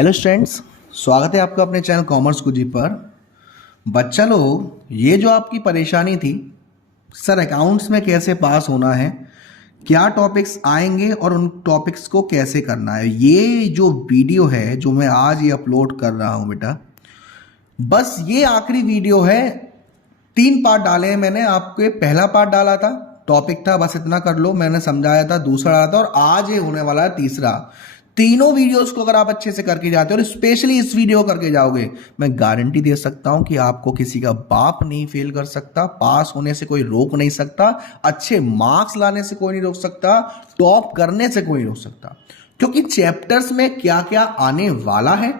Hello students, स्वागत है आपका अपने चैनल कॉमर्स गुरुजी पर। बच्चा लोग, ये जो आपकी परेशानी थी सर अकाउंट्स में कैसे पास होना है, क्या टॉपिक्स आएंगे और उन टॉपिक्स को कैसे करना है, ये जो वीडियो है जो मैं आज ये अपलोड कर रहा हूँ बेटा, बस ये आखिरी वीडियो है। 3 पार्ट डाले हैं मैंने। आपके पहला पार्ट डाला था, टॉपिक था बस इतना कर लो, मैंने समझाया था। दूसरा डाला था और आज ये होने वाला है तीसरा। तीनों वीडियोस को अगर आप अच्छे से करके जाते हो और स्पेशली इस वीडियो करके जाओगे, मैं गारंटी दे सकता हूं कि आपको किसी का बाप नहीं फेल कर सकता, पास होने से कोई रोक नहीं सकता, अच्छे मार्क्स लाने से कोई नहीं रोक सकता, टॉप करने से कोई नहीं रोक सकता। क्योंकि चैप्टर्स में क्या क्या आने वाला है,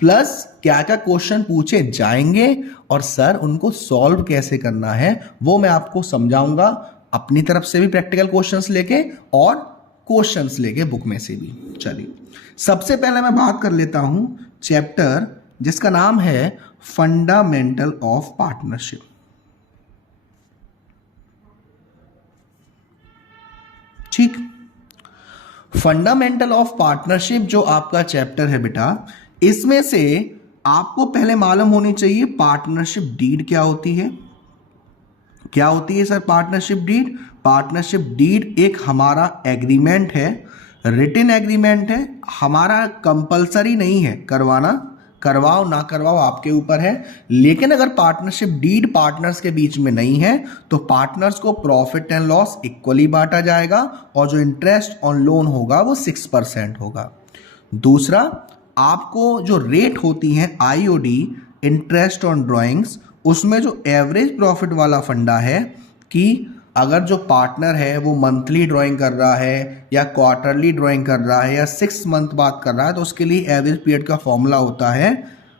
प्लस क्या क्या क्वेश्चन पूछे जाएंगे और सर उनको सॉल्व कैसे करना है वो मैं आपको समझाऊंगा, अपनी तरफ से भी प्रैक्टिकल क्वेश्चंस लेके और क्वेश्चंस लेके बुक में से भी। चलिए, सबसे पहले मैं बात कर लेता हूं चैप्टर जिसका नाम है फंडामेंटल ऑफ पार्टनरशिप। ठीक, फंडामेंटल ऑफ पार्टनरशिप जो आपका चैप्टर है बेटा, इसमें से आपको पहले मालूम होनी चाहिए पार्टनरशिप डीड क्या होती है। क्या होती है sir partnership deed? Partnership deed एक हमारा एग्रीमेंट है, रिटन एग्रीमेंट है, हमारा कंपलसरी नहीं है करवाना, करवाओ ना करवाओ आपके ऊपर है। लेकिन अगर पार्टनरशिप डीड पार्टनर्स के बीच में नहीं है तो पार्टनर्स को प्रॉफिट एंड लॉस इक्वली बांटा जाएगा और जो इंटरेस्ट ऑन लोन होगा वो 6% होगा। दूसरा, आपको जो रेट होती है आईओडी, इंटरेस्ट ऑन ड्राइंग्स, उसमें जो एवरेज प्रॉफिट वाला फंडा है कि अगर जो पार्टनर है वो मंथली ड्राइंग कर रहा है या क्वार्टरली ड्राइंग कर रहा है या 6 मंथ बाद कर रहा है, तो उसके लिए एवरेज पीरियड का फॉर्मूला होता है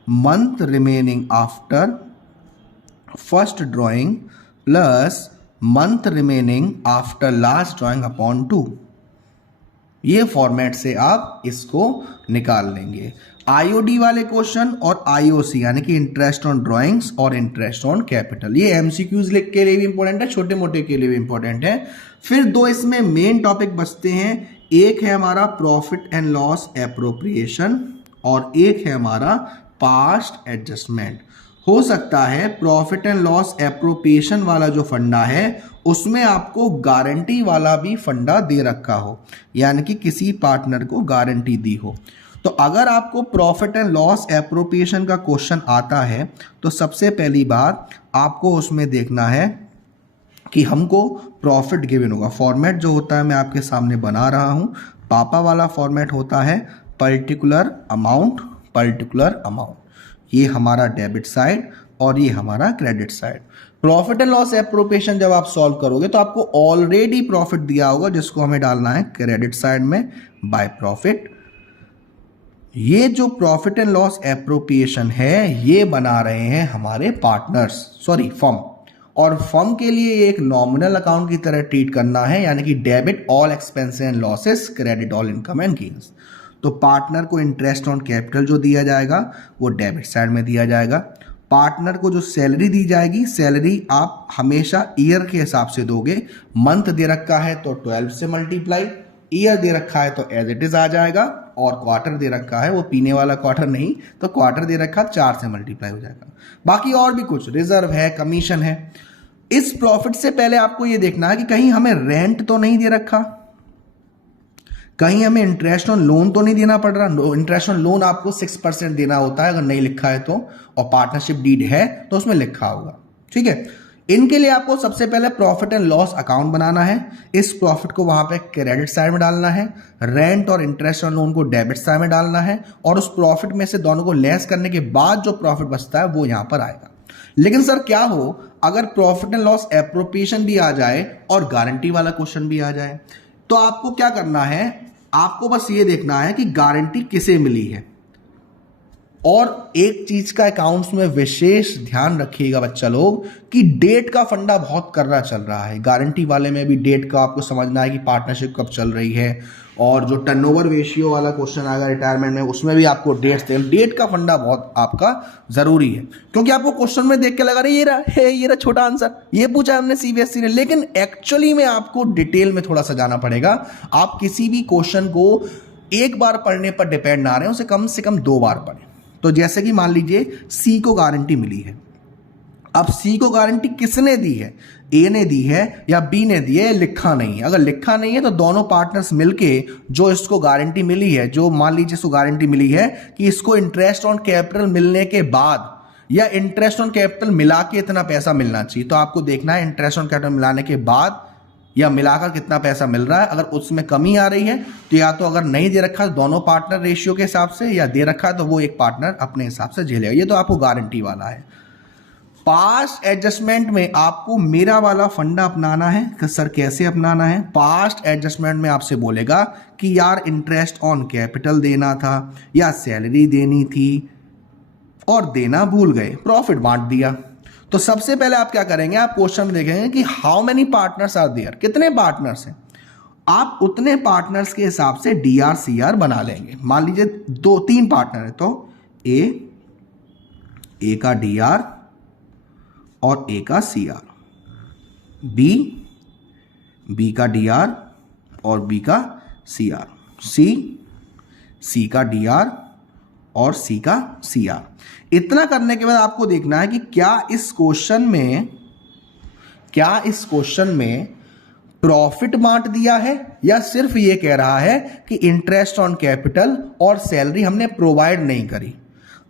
month remaining after first drawing plus month remaining after last drawing upon 2। ये फॉर्मेट से आप इसको निकाल लेंगे। आईओडी वाले क्वेश्चन और आईओसी यानी कि इंटरेस्ट ऑन ड्राइंग्स और इंटरेस्ट ऑन कैपिटल, ये एमसीक्यूज के लिए भी इंपॉर्टेंट है, छोटे मोटे के लिए भी इंपॉर्टेंट है। फिर 2 इसमें मेन टॉपिक बचते हैं, एक है हमारा प्रॉफिट एंड लॉस एप्रोप्रिएशन और एक है हमारा पास्ट एडजस्टमेंट। हो सकता है प्रॉफिट एंड लॉस एप्रोप्रिएशन वाला जो फंडा है उसमें आपको गारंटी वाला भी फंडा दे रखा हो, यानी कि किसी पार्टनर को गारंटी दी हो। तो अगर आपको प्रॉफिट एंड लॉस एप्रोप्रिएशन का क्वेश्चन आता है तो सबसे पहली बात आपको उसमें देखना है कि हमको प्रॉफिट गिवन होगा। फॉर्मेट जो होता है मैं आपके सामने बना रहा हूं, पापा वाला फॉर्मेट होता है पर्टिकुलर अमाउंट, पर्टिकुलर अमाउंट, ये हमारा डेबिट साइड और ये हमारा credit side. Profit and loss appropriation जब आप सॉल्व करोगे तो आपको ऑलरेडी प्रॉफिट दिया होगा जिसको हमें डालना है क्रेडिट साइड में बाय प्रॉफिट। ये जो प्रॉफिट एंड लॉस एप्रोप्रिएशन है ये बना रहे हैं हमारे पार्टनर्स, सॉरी फर्म, और फर्म के लिए एक नॉमिनल अकाउंट की तरह ट्रीट करना है, यानी कि debit all expense and losses, credit all income and gains. तो पार्टनर को इंटरेस्ट ऑन कैपिटल जो दिया जाएगा वो डेबिट साइड में दिया जाएगा। पार्टनर को जो सैलरी दी जाएगी, सैलरी आप हमेशा ईयर के हिसाब से दोगे। मंथ दे रखा है तो 12 से मल्टीप्लाई, ईयर दे रखा है तो एज इट इज आ जाएगा, और क्वार्टर दे रखा है वो पीने वाला क्वार्टर नहीं, तो क्वार्टर दे रखा 4 से मल्टीप्लाई हो जाएगा। बाकी और भी कुछ रिजर्व है, कमीशन है। इस प्रॉफिट से पहले आपको ये देखना है कि कहीं हमें रेंट तो नहीं दे रखा, कहीं हमें इंटरेस्ट ऑन लोन तो नहीं देना पड़ रहा। इंटरेस्ट ऑन लोन आपको 6% देना होता है अगर नहीं लिखा है तो, और पार्टनरशिप डीड है तो उसमें लिखा होगा। ठीक है, इनके लिए आपको सबसे पहले प्रॉफिट एंड लॉस अकाउंट बनाना है। इस प्रॉफिट को वहां पे क्रेडिट साइड में डालना है, रेंट और इंटरेस्ट ऑन लोन को डेबिट साइड में डालना है, और उस प्रॉफिट में से दोनों को लेस करने के बाद जो प्रॉफिट बचता है वो यहां पर आएगा। लेकिन सर क्या हो अगर प्रॉफिट एंड लॉस एप्रोप्रिएशन भी आ जाए और गारंटी वाला क्वेश्चन भी आ जाए? तो आपको क्या करना है, आपको बस ये देखना है कि गारंटी किसे मिली है। और एक चीज का अकाउंट्स में विशेष ध्यान रखिएगा बच्चा लोग कि डेट का फंडा बहुत कर्रा चल रहा है। गारंटी वाले में भी डेट का आपको समझना है कि पार्टनरशिप कब चल रही है, और जो टर्नओवर रेशियो वाला क्वेश्चन आएगा रिटायरमेंट में उसमें भी आपको डेट का फंडा बहुत आपका जरूरी है। क्योंकि आपको क्वेश्चन में देख के लगा रहा है ये रहा छोटा आंसर, ये पूछा हमने सीबीएसई ने, लेकिन एक्चुअली में आपको डिटेल में थोड़ा सा जाना पड़ेगा। आप किसी भी क्वेश्चन को एक बार पढ़ने पर डिपेंड ना रहे, उसे कम से कम 2 बार पढ़ें। तो जैसे कि मान लीजिए सी को गारंटी मिली है, अब सी को गारंटी किसने दी है, ए ने दी है या बी ने दी है, लिखा नहीं है। अगर लिखा नहीं है तो दोनों पार्टनर्स मिलके जो इसको गारंटी मिली है, जो मान लीजिए इसको गारंटी मिली है कि इसको इंटरेस्ट ऑन कैपिटल मिलने के बाद या इंटरेस्ट ऑन कैपिटल मिला के इतना पैसा मिलना चाहिए, तो आपको देखना है इंटरेस्ट ऑन कैपिटल मिलाने के बाद या मिलाकर कितना पैसा मिल रहा है। अगर उसमें कमी आ रही है तो या तो अगर नहीं दे रखा है दोनों पार्टनर रेशियो के हिसाब से, या दे रखा है तो वो एक पार्टनर अपने हिसाब से झेलेगा। ये तो आपको गारंटी वाला है। पास्ट एडजस्टमेंट में आपको मेरा वाला फंडा अपनाना है कि सर कैसे अपनाना है। पास्ट एडजस्टमेंट में आपसे बोलेगा कि यार इंटरेस्ट ऑन कैपिटल देना था या सैलरी देनी थी और देना भूल गए, प्रॉफिट बांट दिया। तो सबसे पहले आप क्या करेंगे, आप क्वेश्चन में देखेंगे कि how many partners are there, कितने पार्टनर्स हैं। आप उतने पार्टनर्स के हिसाब से डीआर सीआर बना लेंगे। मान लीजिए 2-3 पार्टनर है तो ए का डीआर और ए का सीआर, बी का डीआर और बी का सीआर, सी का डीआर और सी का सीआर। इतना करने के बाद आपको देखना है कि क्या इस क्वेश्चन में प्रॉफिट बांट दिया है या सिर्फ ये कह रहा है कि इंटरेस्ट ऑन कैपिटल और सैलरी हमने प्रोवाइड नहीं करी।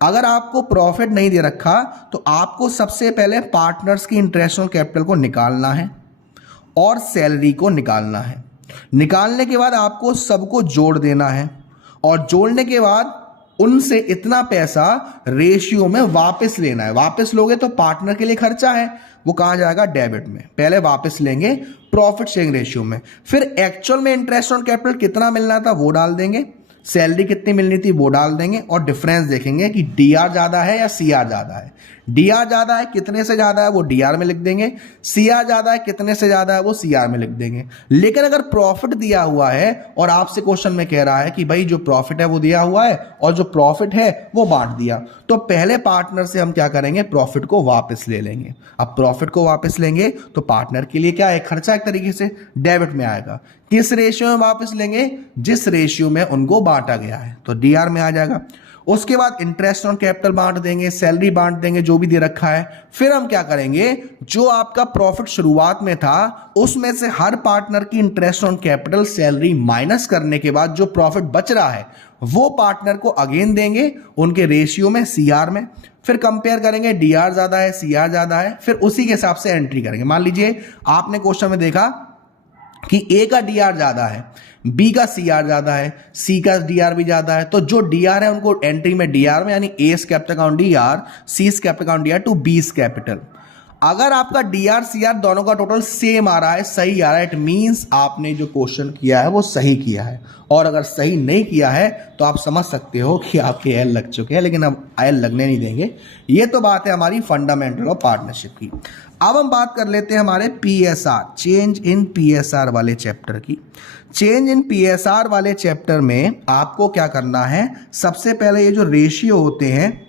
अगर आपको प्रॉफिट नहीं दे रखा तो आपको सबसे पहले पार्टनर्स की इंटरेस्ट ऑन कैपिटल को निकालना है और सैलरी को निकालना है। निकालने के बाद आपको सबको जोड़ देना है और जोड़ने के बाद उनसे इतना पैसा रेशियो में वापस लेना है। वापस लोगे तो पार्टनर के लिए खर्चा है, वो कहां जाएगा, डेबिट में। पहले वापस लेंगे प्रॉफिट शेयरिंग रेशियो में, फिर एक्चुअल में इंटरेस्ट ऑन कैपिटल कितना मिलना था वो डाल देंगे, सैलरी कितनी मिलनी थी वो डाल देंगे और डिफरेंस देखेंगे कि डीआर ज्यादा है या सीआर ज्यादा है। डीआर ज्यादा है, कितने से ज्यादा है वो डीआर में लिख देंगे, सीआर ज्यादा है, कितने से ज्यादा है वो सीआर में लिख देंगे। लेकिन अगर प्रॉफिट दिया हुआ है और आपसे क्वेश्चन में कह रहा है कि भाई जो प्रॉफिट है वो दिया हुआ है और जो प्रॉफिट है वो बांट दिया, तो पहले पार्टनर से हम क्या करेंगे, प्रॉफिट को वापस ले लेंगे। अब प्रॉफिट को वापस लेंगे तो पार्टनर के लिए क्या है, खर्चा एक तरीके से डेबिट में आएगा। किस रेशियो में वापस लेंगे, जिस रेशियो में उनको बांटा गया है, तो डीआर में आ जाएगा। उसके बाद इंटरेस्ट ऑन कैपिटल बांट देंगे, सैलरी बांट देंगे जो भी दे रखा है। फिर हम क्या करेंगे, जो आपका प्रॉफिट शुरुआत में था उसमें से हर पार्टनर की interest on capital salary minus करने के बाद जो प्रॉफिट बच रहा है वो पार्टनर को अगेन देंगे उनके रेशियो में, सीआर में। फिर कंपेयर करेंगे, डीआर ज्यादा है, सीआर ज्यादा है, फिर उसी के हिसाब से एंट्री करेंगे। मान लीजिए आपने क्वेश्चन में देखा कि ए का डीआर ज्यादा है, बी का सीआर ज्यादा है, सी का डीआर भी ज्यादा है, तो जो डीआर है उनको एंट्री में डीआर में, यानी A capital account DR, C capital account DR to B capital. अगर आपका डीआर सीआर दोनों का टोटल सेम आ रहा है, सही आ रहा है, इट मींस आपने जो क्वेश्चन किया है वो सही किया है। और अगर सही नहीं किया है तो आप समझ सकते हो कि आपके एल लग चुके हैं, लेकिन अब एल लगने नहीं देंगे। ये तो बात है हमारी फंडामेंटल ऑफ पार्टनरशिप की। अब हम बात कर लेते हैं हमारे पीएसआर, चेंज इन पीएसआर वाले चैप्टर की। चेंज इन पीएसआर वाले चैप्टर में आपको क्या करना है, सबसे पहले ये जो रेशियो होते हैं,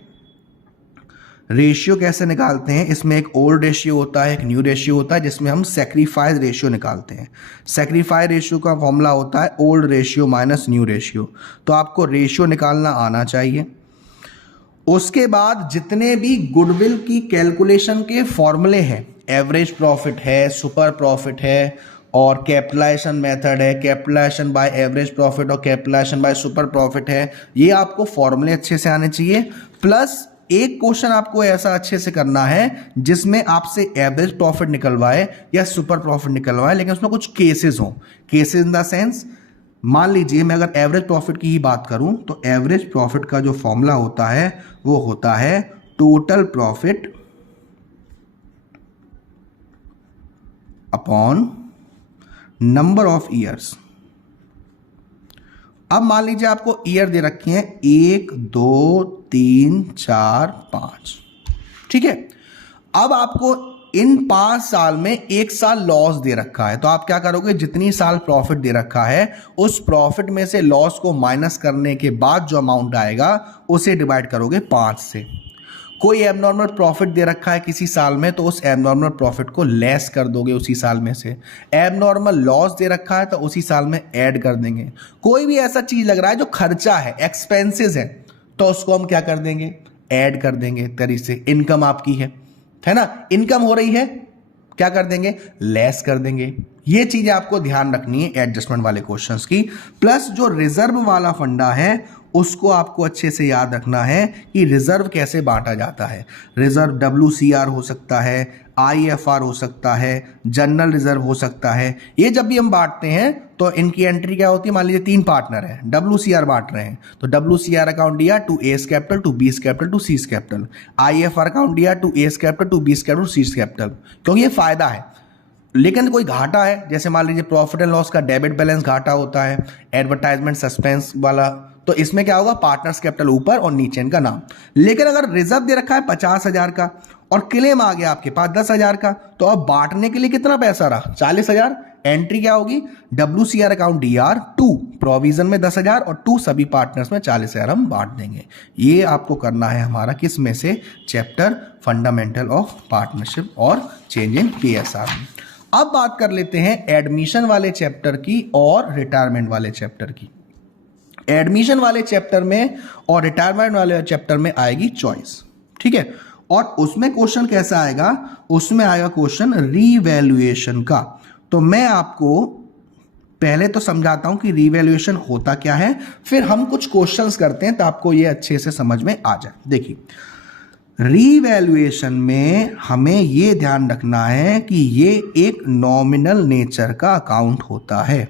रेशियो कैसे निकालते हैं, इसमें एक ओल्ड रेशियो होता है, एक न्यू रेशियो होता है, जिसमें हम सैक्रिफाइस रेशियो निकालते हैं। सैक्रिफाइस रेशियो का फॉर्मूला होता है old ratio minus new ratio. तो आपको रेशियो निकालना आना चाहिए। उसके बाद जितने भी गुडविल की कैलकुलेशन के फॉर्मूले हैं, एवरेज प्रॉफिट है, सुपर प्रॉफिट है और कैपिटलाइजेशन मेथड है, कैपिटलाइजेशन बाय एवरेज प्रॉफिट और कैपिटलाइजेशन बाय सुपर प्रॉफिट है, ये आपको फॉर्मूले अच्छे से आने चाहिए। प्लस एक क्वेश्चन आपको ऐसा अच्छे से करना है जिसमें आपसे एवरेज प्रॉफिट निकलवाए या सुपर प्रॉफिट निकलवाए, लेकिन उसमें कुछ केसेस हो। केसेस इन द सेंस, मान लीजिए मैं अगर एवरेज प्रॉफिट की ही बात करूं तो एवरेज प्रॉफिट का जो फॉर्मूला होता है वो होता है total profit upon number of years. अब मान लीजिए आपको ईयर दे रखी है 1, 2, 3, 4, 5, ठीक है। अब आपको इन 5 साल में 1 साल लॉस दे रखा है, तो आप क्या करोगे, जितनी साल प्रॉफिट दे रखा है उस प्रॉफिट में से लॉस को माइनस करने के बाद जो अमाउंट आएगा उसे डिवाइड करोगे 5 से। कोई एबनॉर्मल प्रॉफिट दे रखा है किसी साल में तो उस एबनॉर्मल प्रॉफिट को लेस कर दोगे उसी साल में से। एबनॉर्मल लॉस दे रखा है तो उसी साल में ऐड कर देंगे। कोई भी ऐसा चीज लग रहा है जो खर्चा है, एक्सपेंसेस है, तो उसको हम क्या कर देंगे, ऐड कर देंगे। तरीके से इनकम आपकी है ना, इनकम हो रही है, क्या कर देंगे, लेस कर देंगे। ये चीजें आपको ध्यान रखनी है एडजस्टमेंट वाले क्वेश्चंस की। प्लस जो रिजर्व वाला फंडा है उसको आपको अच्छे से याद रखना है कि रिजर्व कैसे बांटा जाता है। रिजर्व WCR हो सकता है, IFR हो सकता है, जनरल रिजर्व हो सकता है। ये जब भी हम बांटते हैं तो इनकी एंट्री क्या होती है, मान लीजिए 3 पार्टनर हैं, WCR बांट रहे हैं तो WCR अकाउंट दिया to S capital to B's capital to C's capital, IFR account दिया to S capital to B's capital to C's capital, क्योंकि ये फायदा है। लेकिन कोई घाटा है, जैसे मान लीजिए प्रॉफिट एंड लॉस का डेबिट बैलेंस घाटा होता है, एडवर्टाइजमेंट सस्पेंस वाला, तो इसमें क्या होगा, पार्टनर्स कैपिटल ऊपर और नीचे इनका नाम। लेकिन अगर रिजर्व दे रखा है 50,000 का और क्लेम आ गया आपके पास 10,000 का, तो अब बांटने के लिए कितना पैसा रहा, 40,000। एंट्री क्या होगी, WCR अकाउंट DR 2, प्रोविजन में 10,000 और 2 सभी पार्टनर्स में 40,000 हम बांट देंगे। ये आपको करना है हमारा किस में से, चैप्टर फंडामेंटल ऑफ पार्टनरशिप और चेंज इन PSR में। अब बात कर लेते हैं एडमिशन वाले चैप्टर की और रिटायरमेंट वाले चैप्टर की। एडमिशन वाले चैप्टर में और रिटायरमेंट वाले चैप्टर में आएगी चॉइस, ठीक है। और उसमें क्वेश्चन कैसा आएगा, उसमें आएगा क्वेश्चन रीवैल्यूएशन का। तो मैं आपको पहले तो समझाता हूं कि रीवैल्यूएशन होता क्या है, फिर हम कुछ क्वेश्चंस करते हैं तो आपको यह अच्छे से समझ में आ जाए। देखिए, रीवैल्यूएशन में हमें यह ध्यान रखना है कि ये एक नॉमिनल नेचर का अकाउंट होता है,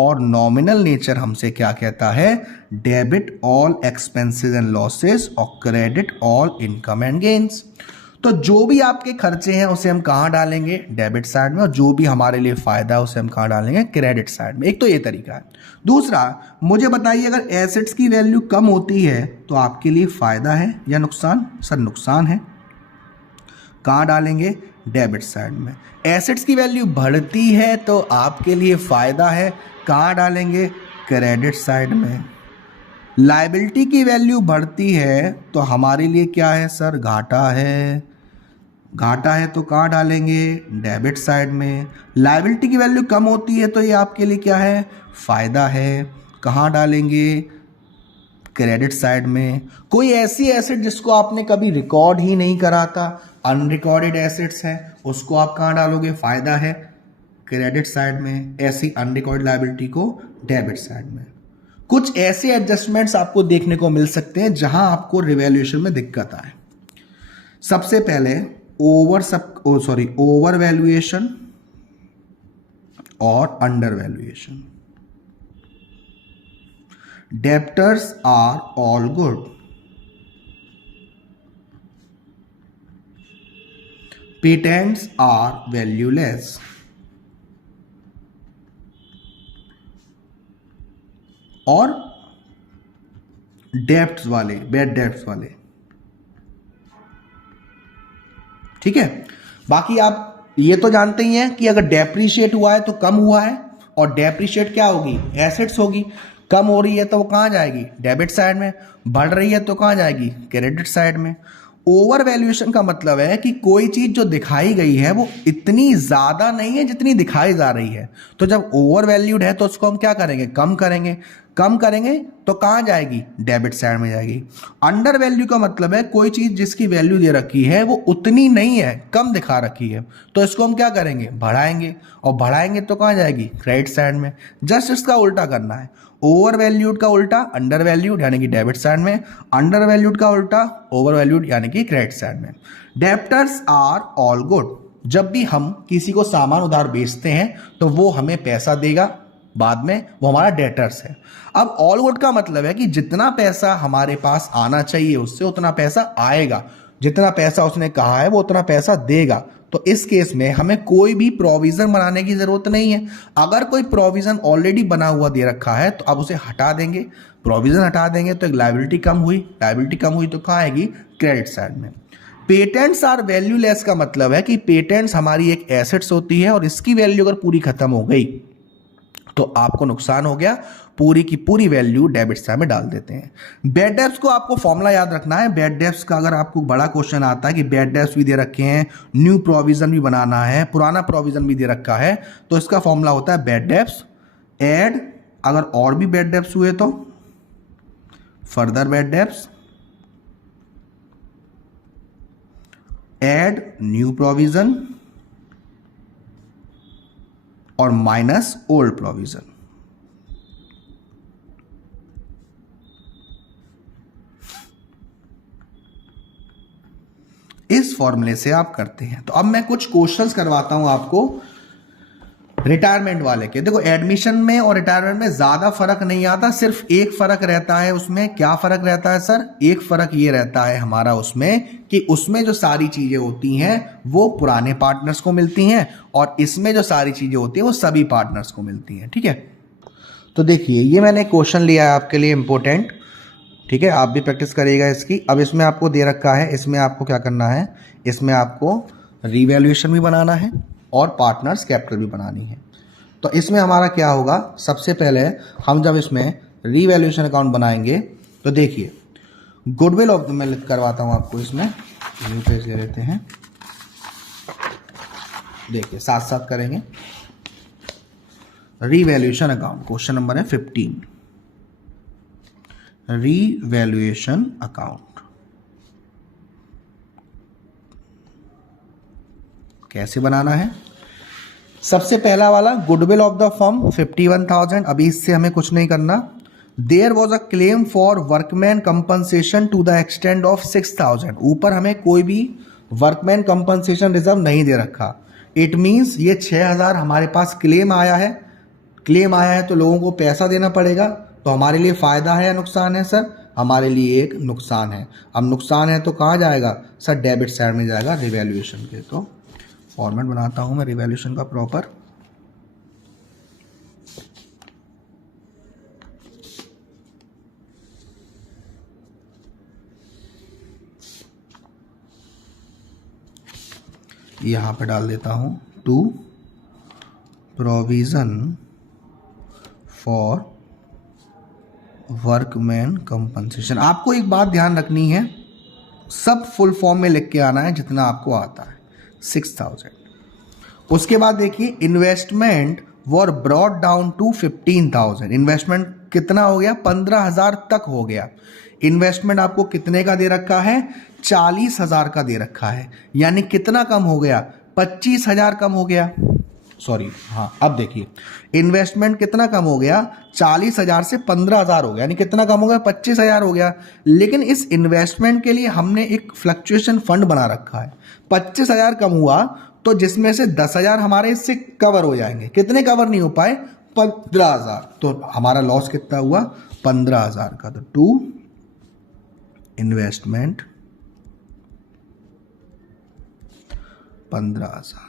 और नॉमिनल नेचर हमसे क्या कहता है, debit all expenses and losses और credit all income and gains. तो जो भी आपके खर्चे हैं उसे हम कहाँ डालेंगे, डेबिट साइड में, और जो भी हमारे लिए फायदा है उसे हम कहाँ डालेंगे, क्रेडिट साइड में। एक तो ये तरीका है। दूसरा, मुझे बताइए अगर एसेट्स की वैल्यू कम होती है तो आपके लिए फायदा है या नुकसान, सर नुकसान है, कहाँ डालेंगे, डेबिट साइड में। एसेट्स की वैल्यू बढ़ती है तो आपके लिए फायदा है, कहाँ डालेंगे, क्रेडिट साइड में। लायबिलिटी की वैल्यू बढ़ती है तो हमारे लिए क्या है सर, घाटा है, घाटा है तो कहाँ डालेंगे, डेबिट साइड में। लायबिलिटी की वैल्यू कम होती है तो ये आपके लिए क्या है, फायदा है, कहाँ डालेंगे, क्रेडिट साइड में। कोई ऐसी एसेट जिसको आपने कभी रिकॉर्ड ही नहीं करा था, अनरिकॉर्डेड एसेट्स है, उसको आप कहाँ डालोगे, फायदा है, क्रेडिट साइड में। ऐसी अनरिकॉर्डेड लायबिलिटी को डेबिट साइड में। कुछ ऐसे एडजस्टमेंट्स आपको देखने को मिल सकते हैं जहां आपको रिवैल्यूएशन में दिक्कत आए। सबसे पहले ओवर वैल्यूएशन और under valuation. Debtors are all good, patents are valueless, और डेब्ट्स वाले, बैड डेब्ट्स वाले, ठीक है। बाकी आप ये तो जानते ही हैं कि अगर डेप्रीशिएट हुआ है तो कम हुआ है, और डेप्रीशिएट क्या होगी, एसेट्स होगी। कम हो रही है तो वो कहाँ जाएगी, डेबिट साइड में। बढ़ रही है तो कहाँ जाएगी, क्रेडिट साइड में। ओवर वैल्यूएशन का मतलब है कि कोई चीज जो दिखाई गई है वो इतनी ज्यादा नहीं है जितनी दिखाई जा रही है। तो जब ओवर वैल्यूड है तो उसको हम क्या करेंगे, कम करेंगे। कम करेंगे तो कहाँ जाएगी, डेबिट साइड में जाएगी। अंडर वैल्यू का मतलब है कोई चीज जिसकी वैल्यू दे रखी है वो उतनी नहीं है, कम दिखा रखी है, तो इसको हम क्या करेंगे, बढ़ाएंगे। और बढ़ाएंगे तो कहाँ जाएगी, क्रेडिट साइड में। जस्ट इसका उल्टा करना है। ओवर वैल्यूड का उल्टा अंडर वैल्यूड यानी कि डेबिट साइड में, अंडर वैल्यूड का उल्टा ओवर वैल्यूड यानी कि क्रेडिट साइड में। Debtors are all good. जब भी हम किसी को सामान उधार बेचते हैं तो वो हमें पैसा देगा बाद में, वो हमारा डेटर्स है। अब ऑल गुड का मतलब है कि जितना पैसा हमारे पास आना चाहिए उससे उतना पैसा आएगा, जितना पैसा उसने कहा है वो उतना पैसा देगा। तो इस केस में हमें कोई भी प्रोविजन बनाने की जरूरत नहीं है। अगर कोई प्रोविजन ऑलरेडी बना हुआ दे रखा है तो अब उसे हटा देंगे, प्रोविजन हटा देंगे तो एक लायबिलिटी कम हुई, लायबिलिटी कम हुई तो कहाँ आएगी, क्रेडिट साइड में। पेटेंट्स आर वैल्यूलेस का मतलब है कि पेटेंट्स हमारी एक एसेट्स होती है और इसकी वैल्यू अगर पूरी खत्म हो गई तो आपको नुकसान हो गया, पूरी की पूरी वैल्यू डेबिट साइड में डाल देते हैं। बैड डेब्ट्स को आपको फॉर्मूला याद रखना है। बैड डेब्ट्स का अगर आपको बड़ा क्वेश्चन आता है कि बैड डेब्ट्स भी दे रखे हैं, न्यू प्रोविजन भी बनाना है, पुराना प्रोविजन भी दे रखा है, तो इसका फॉर्मूला होता है बैड डेब्ट्स एड, अगर और भी बैड डेब्ट्स हुए तो further bad debts add new provision और माइनस ओल्ड प्रोविजन। इस फॉर्मूले से आप करते हैं। तो अब मैं कुछ क्वेश्चंस करवाता हूं आपको रिटायरमेंट वाले के। देखो एडमिशन में और रिटायरमेंट में ज्यादा फर्क नहीं आता, सिर्फ एक फर्क रहता है उसमें। क्या फर्क रहता है सर? एक फर्क ये रहता है हमारा उसमें कि उसमें जो सारी चीजें होती हैं वो पुराने पार्टनर्स को मिलती हैं और इसमें जो सारी चीजें होती हैं वो सभी पार्टनर्स को मिलती हैं। ठीक है, तो देखिए ये मैंने क्वेश्चन लिया है आपके लिए इंपॉर्टेंट। ठीक है, आप भी प्रैक्टिस करिएगा इसकी। अब इसमें आपको दे रखा है, इसमें आपको क्या करना है, इसमें आपको रिवैल्यूएशन भी बनाना है और पार्टनर्स कैपिटल भी बनानी है। तो इसमें हमारा क्या होगा, सबसे पहले हम जब इसमें रिवैल्यूएशन अकाउंट बनाएंगे तो देखिए गुडविल ऑफ, मैं करवाता हूं आपको, इसमें न्यू पेज ले लेते हैं, देखिए साथ साथ करेंगे। रिवैल्यूएशन अकाउंट क्वेश्चन नंबर है 15, रिवैल्यूएशन अकाउंट कैसे बनाना है। सबसे पहला वाला गुडविल ऑफ द फर्म 51,000, अभी इससे हमें कुछ नहीं करना। There was a claim for workman compensation to the extent of 6,000, ऊपर हमें कोई भी वर्कमैन कंपनसेशन रिजर्व नहीं दे रखा। इट मीन्स ये 6,000 हमारे पास क्लेम आया है, क्लेम आया है तो लोगों को पैसा देना पड़ेगा। तो हमारे लिए फायदा है या नुकसान है सर? हमारे लिए एक नुकसान है। अब नुकसान है तो कहाँ जाएगा सर? डेबिट साइड में जाएगा रिवैल्यूएशन के। तो फॉर्मेट बनाता हूं मैं रिवैल्यूएशन का प्रॉपर। यहां पे डाल देता हूं to provision for workman compensation. आपको एक बात ध्यान रखनी है, सब फुल फॉर्म में लिख के आना है जितना आपको आता है। 6,000। उसके बाद देखिए investment were brought down to 15,000। Investment कितना हो गया? 15,000 तक हो गया। इन्वेस्टमेंट आपको कितने का दे रखा है? 40,000 का दे रखा है। यानी कितना कम हो गया? 25,000 कम हो गया। सॉरी, हाँ अब देखिए इन्वेस्टमेंट कितना कम हो गया? 40,000 से 15,000 हो गया। यानी कितना कम हो गया? 25,000 हो गया। लेकिन इस इन्वेस्टमेंट के लिए हमने एक फ्लक्चुएशन फंड बना रखा है। 25,000 कम हुआ तो जिसमें से 10,000 हमारे इससे कवर हो जाएंगे। कितने कवर नहीं हो पाए? 15,000। तो हमारा लॉस कितना हुआ? 15,000 का। तो टू इन्वेस्टमेंट 15,000।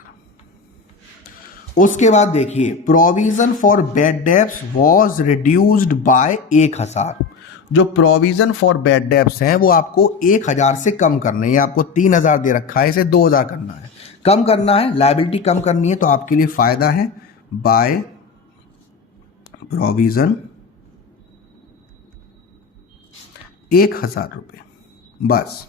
उसके बाद देखिए provision for bad debts was reduced by 1,000। जो प्रोविजन फॉर बैड डेब्ट्स हैं वो आपको 1,000 से कम करने हैं। आपको 3,000 दे रखा है, इसे 2,000 करना है, कम करना है, लायबिलिटी कम करनी है। तो आपके लिए फायदा है बाय प्रोविजन 1,000 रुपये बस।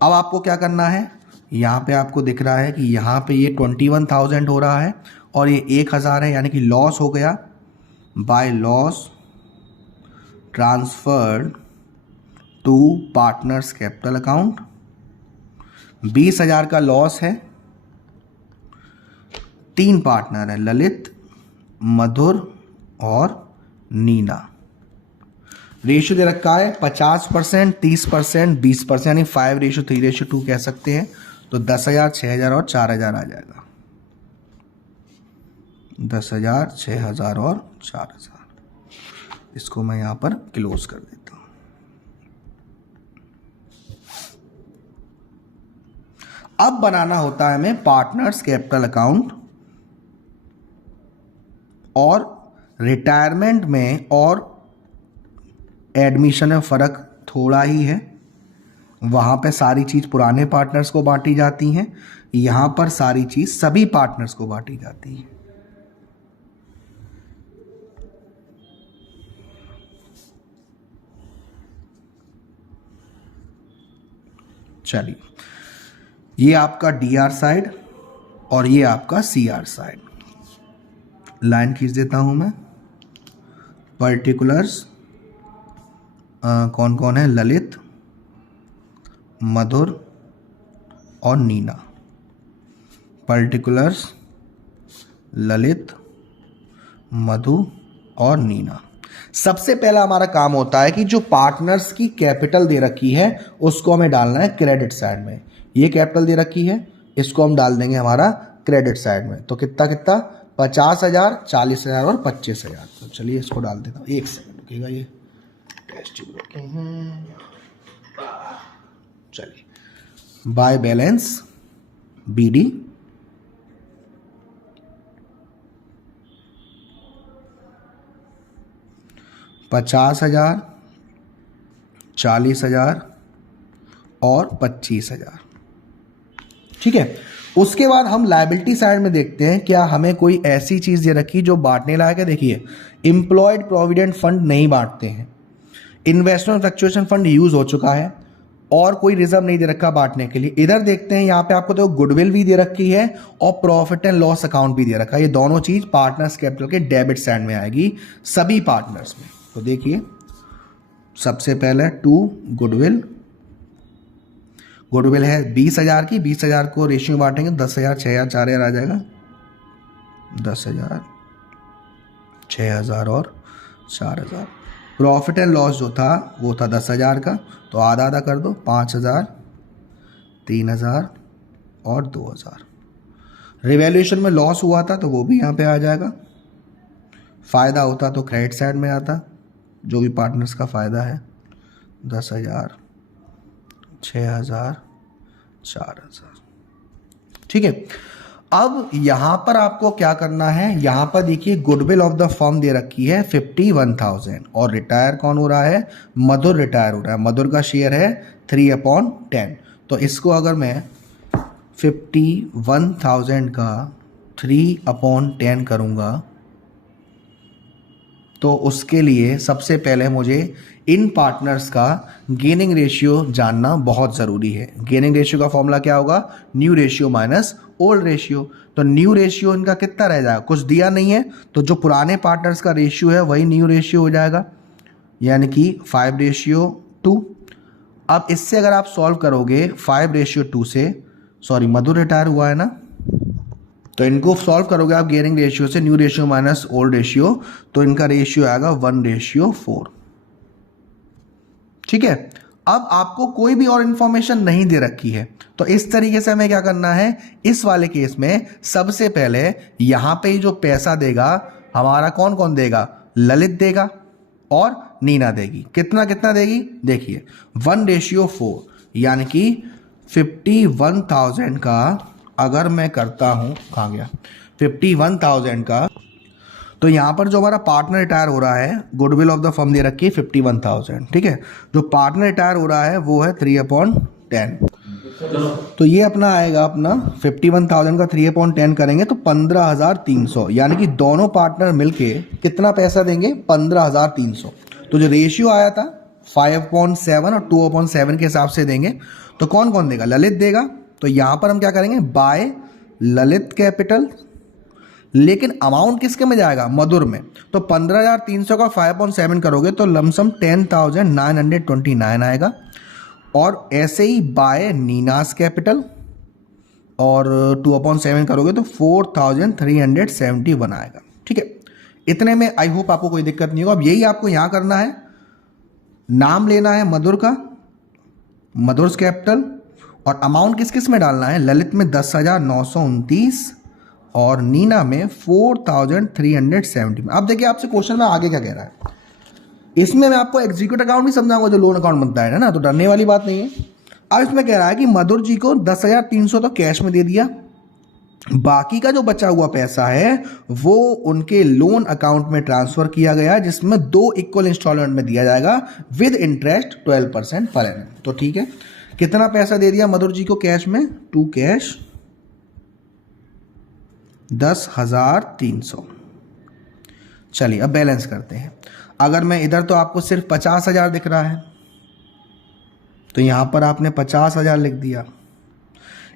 अब आपको क्या करना है, यहां पे आपको दिख रहा है कि यहां पे ये 21,000 हो रहा है और ये 1,000 है, यानी कि लॉस हो गया। By loss transferred to partners capital account. 20,000 का लॉस है। 3 पार्टनर है, ललित, मधुर और नीना। रेशियो दे रखा है 50%, 30%, 20%, यानी 5:3:2 कह सकते हैं। तो 10,000, 6,000 और 4,000 आ जाएगा। 10,000, 6,000 और 4,000। इसको मैं यहां पर क्लोज कर देता हूं। अब बनाना होता है हमें पार्टनर्स कैपिटल अकाउंट। और रिटायरमेंट में और एडमिशन में फर्क थोड़ा ही है। वहां पे सारी चीज पुराने पार्टनर्स को बांटी जाती हैं, यहां पर सारी चीज सभी पार्टनर्स को बांटी जाती है। चलिए, ये आपका DR साइड और ये आपका CR साइड। लाइन खींच देता हूं मैं। पर्टिकुलर्स कौन कौन है? ललित, मधुर और नीना। पर्टिकुलर्स ललित, मधु और नीना। सबसे पहला हमारा काम होता है कि जो पार्टनर्स की कैपिटल दे रखी है उसको हमें डालना है क्रेडिट साइड में। ये कैपिटल दे रखी है, इसको हम डाल देंगे हमारा क्रेडिट साइड में। तो कितना कितना? 50,000, 40,000 और 25,000। तो चलिए इसको डाल देता हूँ। 1 सेकंड रुकेगा, ये टेस्ट ट्यूब रखे हैं। चलिए, बाय बैलेंस BD 50,000, 40,000 और 25,000। ठीक है। उसके बाद हम लायबिलिटी साइड में देखते हैं क्या हमें कोई ऐसी चीज दे रखी जो बांटने लायक है। देखिए, एम्प्लॉयड प्रोविडेंट फंड नहीं बांटते हैं, इन्वेस्टमेंट फ्लक्चुएशन फंड यूज हो चुका है और कोई रिजर्व नहीं दे रखा बांटने के लिए। इधर देखते हैं, यहाँ पे आपको तो गुडविल भी दे रखी है और प्रॉफिट एंड लॉस अकाउंट भी दे रखा है। ये दोनों चीज पार्टनर्स कैपिटल के डेबिट साइड में आएगी सभी पार्टनर्स में। तो देखिए, सबसे पहले 2 गुडविल है 20,000 की। 20,000 को रेशियो बांटेंगे 10,000, 6,000, 4,000 आ जाएगा। 10,000, 6,000 और 4,000। प्रॉफिट एंड लॉस जो था वो था 10,000 का, तो आधा आधा कर दो। 5,000, 3,000 और 2,000। रिवैल्यूएशन में लॉस हुआ था तो वो भी यहाँ पे आ जाएगा। फायदा होता तो क्रेडिट साइड में आता, जो भी पार्टनर्स का फायदा है। 10,000, 6,000, 4,000। ठीक है। अब यहां पर आपको क्या करना है, यहां पर देखिए गुडविल ऑफ द फर्म दे रखी है 51,000 और रिटायर कौन हो रहा है? मधुर रिटायर हो रहा है। मधुर का शेयर है 3/10। तो इसको अगर मैं 51,000 का 3/10 करूंगा तो उसके लिए सबसे पहले मुझे इन पार्टनर्स का गेनिंग रेशियो जानना बहुत ज़रूरी है। गेनिंग रेशियो का फॉर्मूला क्या होगा? New ratio minus old ratio. तो न्यू रेशियो इनका कितना रह जाएगा? कुछ दिया नहीं है, तो जो पुराने पार्टनर्स का रेशियो है वही न्यू रेशियो हो जाएगा, यानी कि 5:2। अब इससे अगर आप सॉल्व करोगे 5:2 से, सॉरी मधुर रिटायर हुआ है ना, तो इनको सॉल्व करोगे आप गेनिंग रेशियो से, new ratio minus old ratio, तो इनका रेशियो आएगा 1:4। ठीक है। अब आपको कोई भी और इंफॉर्मेशन नहीं दे रखी है, तो इस तरीके से हमें क्या करना है, इस वाले केस में सबसे पहले यहां पे ही जो पैसा देगा हमारा कौन कौन देगा? ललित देगा और नीना देगी। कितना कितना देगी? देखिए 1:4, यानी कि 51,000 का अगर मैं करता हूं, कहां गया 51,000 का, तो यहां पर जो हमारा पार्टनर रिटायर हो रहा है, गुडविल ऑफ द फर्म दे रखी है 51,000। ठीक है। जो पार्टनर रिटायर हो रहा है वो है 3/10। तो ये अपना आएगा, अपना 51,000 का 3/10 करेंगे तो 15,300, यानी कि दोनों पार्टनर मिलके कितना पैसा देंगे? 15,300। तो जो रेशियो आया था 5/7 और 2/7 के हिसाब से देंगे। तो कौन कौन देगा? ललित देगा। तो यहां पर हम क्या करेंगे? बाय ललित कैपिटल, लेकिन अमाउंट किसके में जाएगा? मधुर में। तो 15,300 का 5/7 करोगे तो लमसम 10,929 आएगा। और ऐसे ही बाय नीनास कैपिटल, और 2/7 करोगे तो 4,371 आएगा। ठीक है। इतने में आई होप आपको कोई दिक्कत नहीं होगा। अब यही आपको यहां करना है, नाम लेना है मधुर का, मधुर्स कैपिटल, और अमाउंट किस किस में डालना है? ललित में 10,929 और नीना में 4,370 में। अब देखिए आपसे क्वेश्चन में आगे क्या कह रहा है, इसमें मैं आपको एग्जीक्यूट अकाउंट भी समझाऊंगा जो लोन अकाउंट बनता है ना, तो डरने वाली बात नहीं है। अब इसमें कह रहा है कि मधुर जी को 10,300 तो कैश में दे दिया, बाकी का जो बचा हुआ पैसा है वो उनके लोन अकाउंट में ट्रांसफर किया गया, जिसमें 2 इक्वल इंस्टॉलमेंट में दिया जाएगा विद इंटरेस्ट 12% पर एनम। तो ठीक है, कितना पैसा दे दिया मधुर जी को कैश में? 2 कैश 10,300। चलिए अब बैलेंस करते हैं। अगर मैं इधर, तो आपको सिर्फ 50,000 दिख रहा है, तो यहाँ पर आपने 50,000 लिख दिया।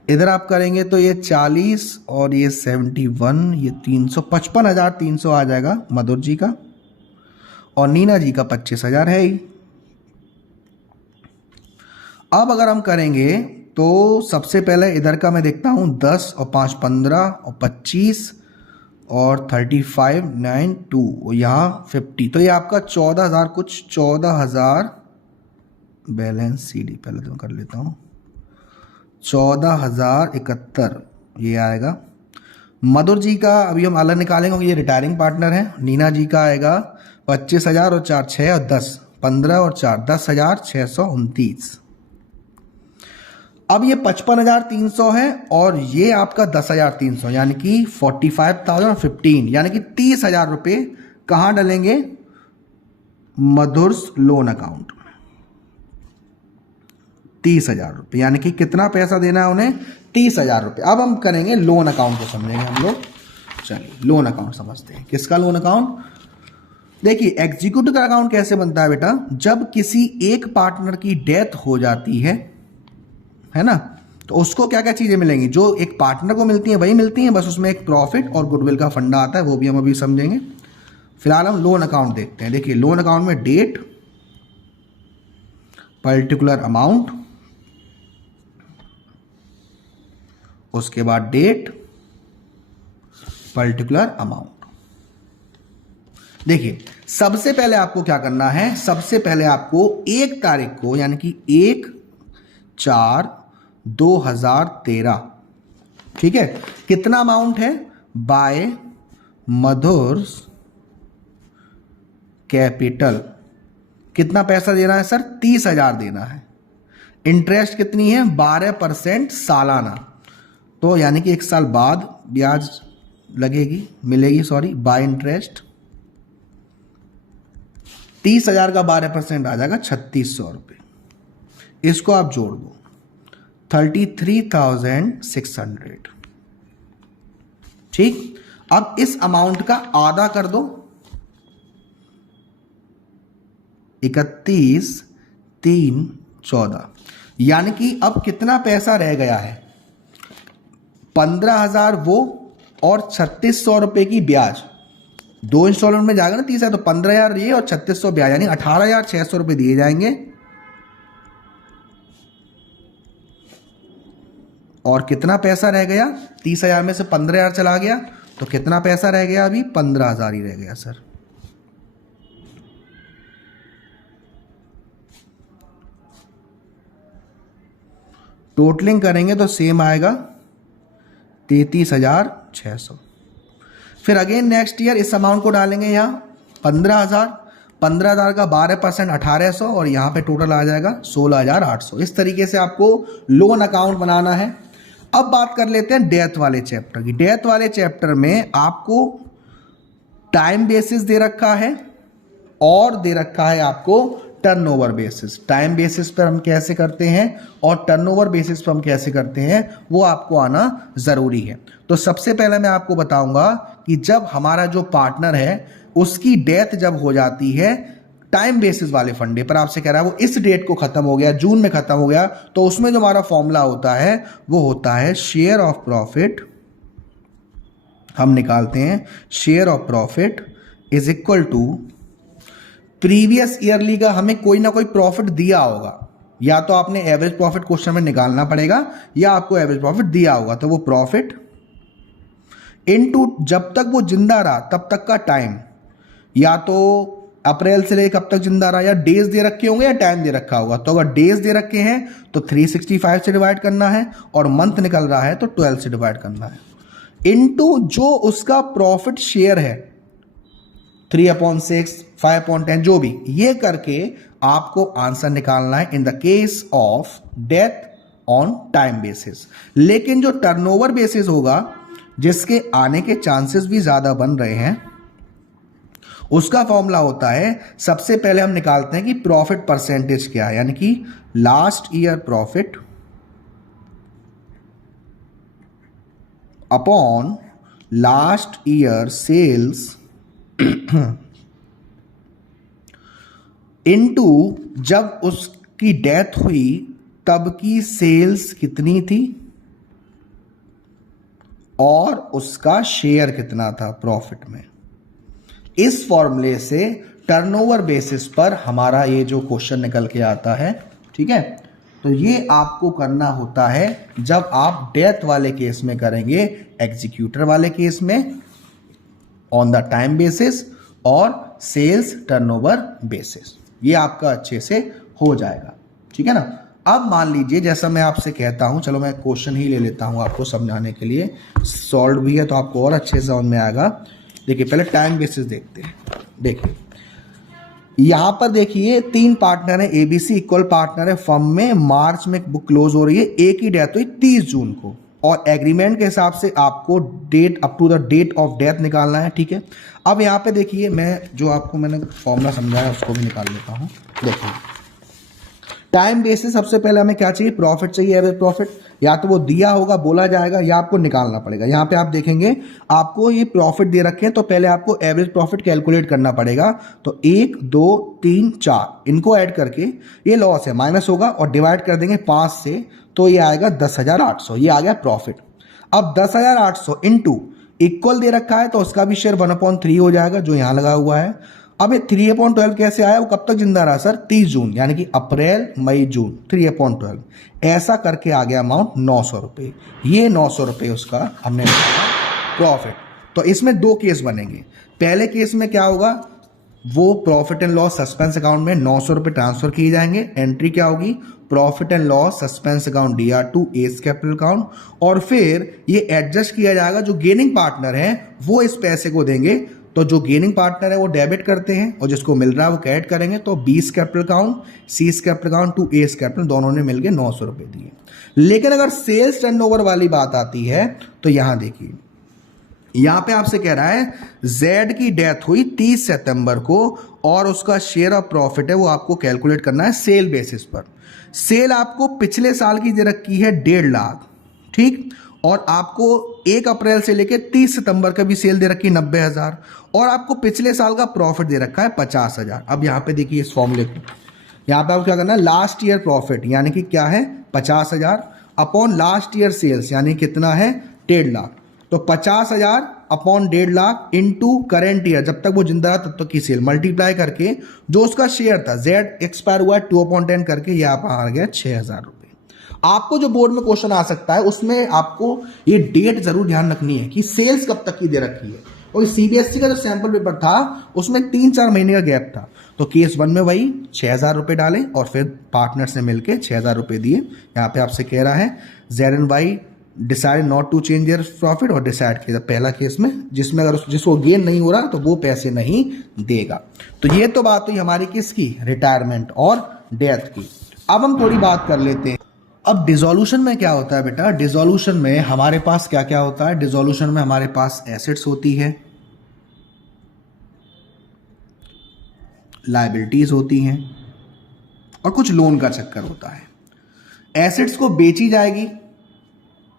इधर आप करेंगे तो ये 40 और ये 71, ये 355,300 आ जाएगा मधुर जी का, और नीना जी का 25,000 है ही। अब अगर हम करेंगे तो सबसे पहले इधर का मैं देखता हूँ 10 और 5 15 और 25 और 35 9 2 और यहाँ 50, तो ये आपका 14,000 कुछ 14,000 बैलेंस CD पहले तो कर लेता हूँ 14,071 ये आएगा। मधुर जी का अभी हम अलग निकालेंगे क्योंकि ये रिटायरिंग पार्टनर है। नीना जी का आएगा 25,000 और 4 6 और 10 15 और 4 10,629। अब ये 55,300 है और ये आपका 10,300 यानी कि 45,015 यानी कि 30,000 रुपये कहाँ डलेंगे? मधुर्स लोन अकाउंट में 30,000 रुपये, यानी कि कितना पैसा देना है उन्हें? 30,000 रुपये। अब हम करेंगे लोन अकाउंट को समझेंगे हम लोग। चलिए लोन अकाउंट समझते हैं। किसका लोन अकाउंट? देखिए एग्जीक्यूटिव का अकाउंट कैसे बनता है बेटा? जब किसी एक पार्टनर की डेथ हो जाती है ना, तो उसको क्या क्या चीजें मिलेंगी? जो एक पार्टनर को मिलती हैं वही मिलती हैं, बस उसमें एक प्रॉफिट और गुडविल का फंडा आता है, वो भी हम अभी समझेंगे। फिलहाल हम लोन अकाउंट देखते हैं। देखिए लोन अकाउंट में डेट, पर्टिकुलर अमाउंट, उसके बाद डेट, पर्टिकुलर अमाउंट। देखिए सबसे पहले आपको क्या करना है? सबसे पहले आपको 1 तारीख को यानी कि 1/4/2013, ठीक है, कितना अमाउंट है? बाय मधुर्स कैपिटल कितना पैसा देना है सर? 30,000 देना है। इंटरेस्ट कितनी है? 12% सालाना, तो यानी कि 1 साल बाद ब्याज लगेगी, मिलेगी, सॉरी, बाय इंटरेस्ट। 30,000 का 12% आ जाएगा 3,600 रुपये। इसको आप जोड़ दो 33,600, ठीक। अब इस अमाउंट का आधा कर दो 31,314, यानी कि अब कितना पैसा रह गया है? 15,000 वो और 3,600 रुपये की ब्याज, 2 इंस्टॉलमेंट में जाएगा ना 30,000, तो 15,000 ये और 3,600 ब्याज, यानी 18,600 रुपये दिए जाएंगे। और कितना पैसा रह गया? 30,000 में से 15,000 चला गया, तो कितना पैसा रह गया? अभी 15,000 ही रह गया सर। टोटलिंग करेंगे तो सेम आएगा 33,600। फिर अगेन नेक्स्ट ईयर इस अमाउंट को डालेंगे यहाँ 15,000 का 12% 1,800 और यहाँ पे टोटल आ जाएगा 16,800। इस तरीके से आपको लोन अकाउंट बनाना है। अब बात कर लेते हैं डेथ वाले चैप्टर की। डेथ वाले चैप्टर में आपको टाइम बेसिस दे रखा है और दे रखा है आपको टर्नओवर बेसिस। टाइम बेसिस पर हम कैसे करते हैं और टर्नओवर बेसिस पर हम कैसे करते हैं वो आपको आना ज़रूरी है। तो सबसे पहले मैं आपको बताऊंगा कि जब हमारा जो पार्टनर है उसकी डेथ जब हो जाती है टाइम बेसिस वाले फंडे पर, आपसे कह रहा है वो इस डेट को खत्म हो गया, जून में खत्म हो गया, तो उसमें जो हमारा फॉर्मूला होता है वो होता है शेयर ऑफ प्रॉफिट। हम निकालते हैं share of profit is equal to previous yearly का हमें कोई ना कोई प्रॉफिट दिया होगा, या तो आपने एवरेज प्रॉफिट क्वेश्चन में निकालना पड़ेगा या आपको एवरेज प्रॉफिट दिया होगा, तो वो प्रॉफिट इनटू जब तक वो जिंदा रहा तब तक का टाइम, या तो अप्रैल से लेकर कब तक जिंदा रहा, या डेज दे रखे होंगे या टाइम दे रखा होगा। तो अगर डेज दे रखे हैं तो 365 से डिवाइड करना है और मंथ निकल रहा है तो 12 से डिवाइड करना है, इनटू जो उसका प्रॉफिट शेयर है 3/6 5/10 जो भी, ये करके आपको आंसर निकालना है in the case of death on time basis. लेकिन जो टर्नओवर बेसिस होगा जिसके आने के चांसेस भी ज्यादा बन रहे हैं, उसका फॉर्मूला होता है, सबसे पहले हम निकालते हैं कि प्रॉफिट परसेंटेज क्या है, यानी कि last year profit upon last year sales into जब की डेथ हुई तब की सेल्स कितनी थी और उसका शेयर कितना था प्रॉफिट में। इस फॉर्मूले से टर्नओवर बेसिस पर हमारा ये जो क्वेश्चन निकल के आता है, ठीक है। तो ये आपको करना होता है जब आप डेथ वाले केस में करेंगे, एग्जीक्यूटर वाले केस में ऑन द टाइम बेसिस और सेल्स टर्नओवर बेसिस, ये आपका अच्छे से हो जाएगा, ठीक है ना। अब मान लीजिए जैसा मैं आपसे कहता हूं, चलो मैं क्वेश्चन ही ले लेता हूं आपको समझाने के लिए, सॉल्व भी है तो आपको और अच्छे से समझ में आएगा। देखिए पहले टाइम बेसिस देखते हैं। देखिए यहां पर देखिए 3 पार्टनर है, एबीसी इक्वल पार्टनर है फर्म में, मार्च में बुक क्लोज हो रही है, ए की डेथ हुई 30 जून को और एग्रीमेंट के हिसाब से आपको date up to the date of death निकालना है, ठीक है। अब यहाँ पे देखिए मैं जो आपको मैंने फॉर्मूला समझाया उसको भी निकाल लेता हूँ। देखिए टाइम बेसिस सबसे पहले हमें क्या चाहिए, प्रॉफिट चाहिए, एवरेज प्रॉफिट। या तो वो दिया होगा, बोला जाएगा, या आपको निकालना पड़ेगा। यहाँ पे आप देखेंगे आपको ये प्रॉफिट दे रखे हैं तो पहले आपको एवरेज प्रॉफिट कैलकुलेट करना पड़ेगा। तो 1 2 3 4 इनको ऐड करके, ये लॉस है माइनस होगा और डिवाइड कर देंगे 5 से, तो ये आएगा 10,800, ये आ गया प्रॉफिट। अब 10,800 इंटू इक्वल दे रखा है तो उसका भी शेयर 1/3 हो जाएगा जो यहाँ लगा हुआ है। अब ये 3/12 कैसे आया, वो कब तक जिंदा रहा सर, 30 जून, यानी कि अप्रैल मई जून, 3/12 ऐसा करके आ गया अमाउंट 900 रुपये। ये 900 रुपये उसका हमने प्रॉफिट। तो इसमें 2 केस बनेंगे। पहले केस में क्या होगा, वो profit and loss suspense account में 900 रुपये ट्रांसफर किए जाएंगे। एंट्री क्या होगी, profit and loss suspense account DR2 S capital account, और फिर ये एडजस्ट किया जाएगा। जो गेनिंग पार्टनर है वो इस पैसे को देंगे, तो जो गेनिंग पार्टनर है वो डेबिट करते हैं और जिसको मिल रहा है वो क्रेडिट करेंगे। तो B's capital account, C's capital account to S capital, दोनों ने मिलकर 900 रुपये दिए। लेकिन अगर सेल्स टर्नओवर वाली बात आती है तो यहां देखिए, यहां पे आपसे कह रहा है जेड की डेथ हुई 30 सितंबर को और उसका शेयर ऑफ प्रॉफिट है वो आपको कैलकुलेट करना है सेल बेसिस पर। सेल आपको पिछले साल की दे रखी है 1.5 लाख, ठीक, और आपको 1 अप्रैल से लेकर 30 सितंबर का भी सेल दे रखी है 90,000 और आपको पिछले साल का प्रॉफिट दे रखा है 50,000। अब यहाँ पे देखिए इस फॉर्मूले को, यहाँ पे आपको क्या करना है, लास्ट ईयर प्रॉफिट यानी कि क्या है 50,000 अपॉन लास्ट ईयर सेल्स यानी कितना है 1.5 लाख। तो 50,000 upon 1.5 lakh into current year, जब तक वो जिंदा रहा तब तक की सेल, मल्टीप्लाई करके जो उसका शेयर था जेड एक्सपायर हुआ है 2/10 करके, ये आप आ गया 6,000 रुपये। आपको जो बोर्ड में क्वेश्चन आ सकता है उसमें आपको ये डेट जरूर ध्यान रखनी है कि सेल्स कब तक की दे रखी है। और सीबीएसई का जो सैंपल पेपर था उसमें 3-4 महीने का गैप था। तो केस 1 में वही 6,000 रुपये डाले और फिर पार्टनर से मिलकर 6,000 रुपये दिए। यहाँ पे आपसे कह रहा है Z and Y decide not to change their profit, और डिसाइड किया पहला केस में जिसमें अगर जिसको गेन नहीं हो रहा तो वो पैसे नहीं देगा। तो ये तो बात हुई हमारी किसकी, रिटायरमेंट और डेथ की। अब हम थोड़ी बात कर लेते हैं। अब डिसोल्यूशन में क्या होता है बेटा, डिसोल्यूशन में हमारे पास क्या क्या होता है, डिसोल्यूशन में हमारे पास एसेट्स होती है, लायबिलिटीज होती हैं और कुछ लोन का चक्कर होता है। एसेट्स को बेची जाएगी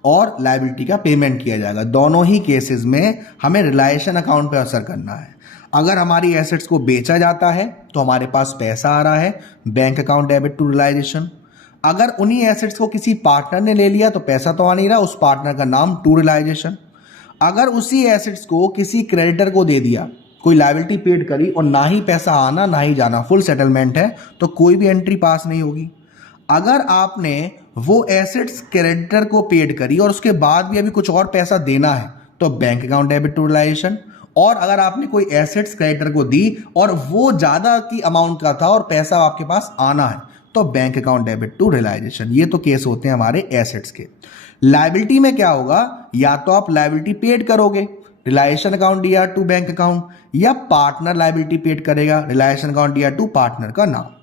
और लायबिलिटी का पेमेंट किया जाएगा। दोनों ही केसेस में हमें रिलायेशन अकाउंट पे असर करना है। अगर हमारी एसेट्स को बेचा जाता है तो हमारे पास पैसा आ रहा है, bank account debit to realisation. अगर उन्हीं एसेट्स को किसी पार्टनर ने ले लिया तो पैसा तो आ नहीं रहा, उस पार्टनर का नाम टू रिलाइजेशन। अगर उसी एसेट्स को किसी क्रेडिटर को दे दिया, कोई लायबिलिटी पेड करी और ना ही पैसा आना ना ही जाना, फुल सेटलमेंट है, तो कोई भी एंट्री पास नहीं होगी। अगर आपने वो एसेट्स क्रेडिटर को पेड करी और उसके बाद भी अभी कुछ और पैसा देना है तो bank account debit to realisation. और अगर आपने कोई एसेट्स क्रेडिटर को दी और वो ज्यादा की अमाउंट का था और पैसा आपके पास आना है तो bank account debit to realisation. ये तो केस होते हैं हमारे एसेट्स के। लायबिलिटी में क्या होगा, या तो आप लायबिलिटी पेड करोगे, रिलायेशन अकाउंट DR2 बैंक अकाउंट, या पार्टनर लायबिलिटी पेड करेगा, रिलायेशन अकाउंट DR2 पार्टनर का नाम।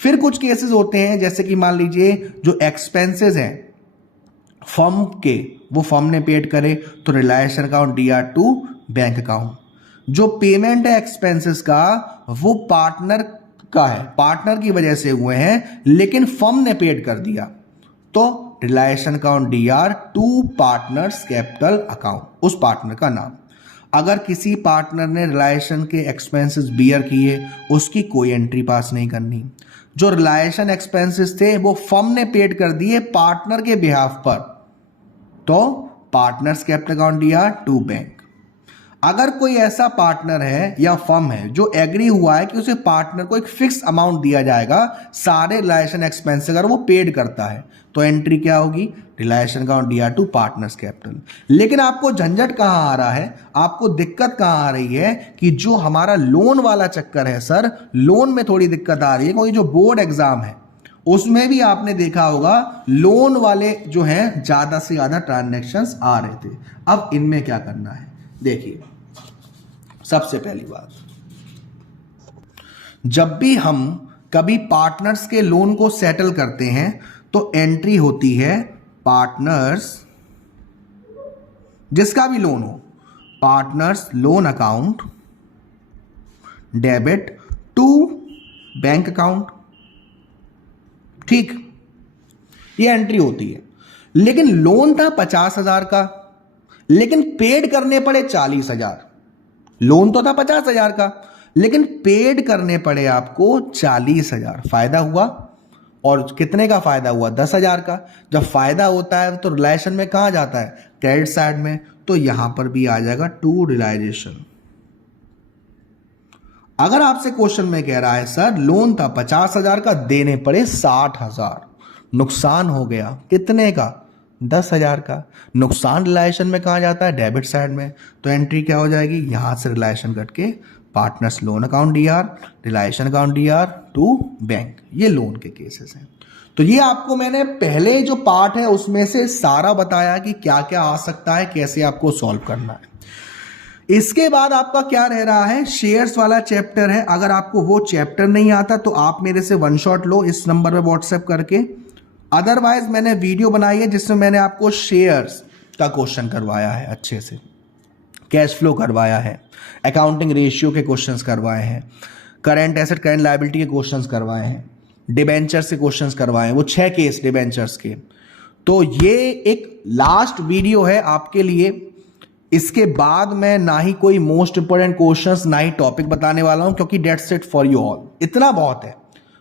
फिर कुछ केसेस होते हैं जैसे कि मान लीजिए जो एक्सपेंसेस हैं फर्म के, वो फर्म ने पेड करे तो realisation account DR2 bank account. जो पेमेंट है एक्सपेंसेस का वो पार्टनर का है, पार्टनर की वजह से हुए हैं लेकिन फर्म ने पेड कर दिया तो realisation account DR2 partners capital account, उस पार्टनर का नाम। अगर किसी पार्टनर ने रिलायंस के एक्सपेंसेस बियर किए, उसकी कोई एंट्री पास नहीं करनी। जो रिलायंस एक्सपेंसेस थे वो फर्म ने पेड कर दिए पार्टनर के बिहाफ पर, तो पार्टनर्स कैपिटल अकाउंट दिया टू बैंक। अगर कोई ऐसा पार्टनर है या फर्म है जो एग्री हुआ है कि उसे पार्टनर को एक फिक्स अमाउंट दिया जाएगा सारे रिलायंस एक्सपेंस, अगर वो पेड करता है तो एंट्री क्या होगी, रिलायंस अकाउंट दिया टू पार्टनर्स कैपिटल। लेकिन आपको झंझट कहां आ रहा है, आपको दिक्कत कहां आ रही है कि जो हमारा लोन वाला चक्कर है सर, लोन में थोड़ी दिक्कत आ रही है, क्योंकि जो बोर्ड एग्जाम है उसमें भी आपने देखा होगा लोन वाले जो हैं ज्यादा से ज्यादा ट्रांजैक्शंस आ रहे थे। अब इनमें क्या करना है, देखिए सबसे पहली बात, जब भी हम कभी पार्टनर्स के लोन को सेटल करते हैं तो एंट्री होती है पार्टनर्स, जिसका भी लोन हो, partners loan account debit to bank account, ठीक, ये एंट्री होती है। लेकिन लोन था 50,000 का, लेकिन पेड करने पड़े 40,000। लोन तो था 50,000 का, लेकिन पेड करने पड़े आपको 40,000। फायदा हुआ, और कितने का फायदा हुआ, 10,000 का। जब फायदा होता है तो रिलायंस में कहां जाता है, क्रेडिट साइड में, तो यहां पर भी आ जाएगा टू रियलाइजेशन। अगर आपसे क्वेश्चन में कह रहा है सर लोन था 50,000 का, देने पड़े 60,000, नुकसान हो गया कितने का, 10,000 का। नुकसान रिलायंस में कहा जाता है, डेबिट साइड में, तो एंट्री क्या हो जाएगी, यहां से रिलायंस कट के partners loan account DR, reliance account DR to bank. ये लोन के केसेस हैं। तो ये आपको मैंने पहले जो पार्ट है उसमें से सारा बताया कि क्या क्या आ सकता है, कैसे आपको सॉल्व करना है। इसके बाद आपका क्या रह रहा है, शेयर्स वाला चैप्टर है। अगर आपको वो चैप्टर नहीं आता तो आप मेरे से वन शॉट लो इस नंबर पे व्हाट्सएप करके। अदरवाइज मैंने वीडियो बनाई है जिसमें मैंने आपको शेयर्स का क्वेश्चन करवाया है, अच्छे से कैश फ्लो करवाया है, अकाउंटिंग रेशियो के क्वेश्चंस करवाए हैं, करंट एसेट करंट लायबिलिटी के क्वेश्चंस करवाए हैं, डिबेंचर्स के क्वेश्चंस करवाए हैं, वो 6 केस डिबेंचर्स के। तो ये एक लास्ट वीडियो है आपके लिए। इसके बाद मैं ना ही कोई मोस्ट इंपोर्टेंट क्वेश्चंस ना ही टॉपिक बताने वाला हूं, क्योंकि that's it for you all. इतना बहुत है,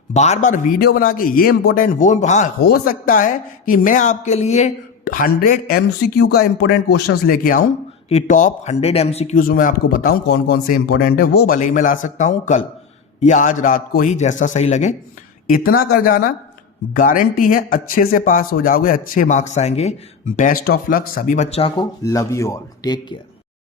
बार बार वीडियो बना के ये इंपॉर्टेंट वो, हाँ हो सकता है कि मैं आपके लिए 100 MCQ का इंपॉर्टेंट क्वेश्चंस लेके आऊं, कि टॉप 100 MCQs में मैं आपको बताऊं कौन कौन से इंपॉर्टेंट है। वो भले ही मैं ला सकता हूं कल या आज रात को ही, जैसा सही लगे। इतना कर जाना, गारंटी है अच्छे से पास हो जाओगे, अच्छे मार्क्स आएंगे। बेस्ट ऑफ लक सभी बच्चा को, love you all, take care.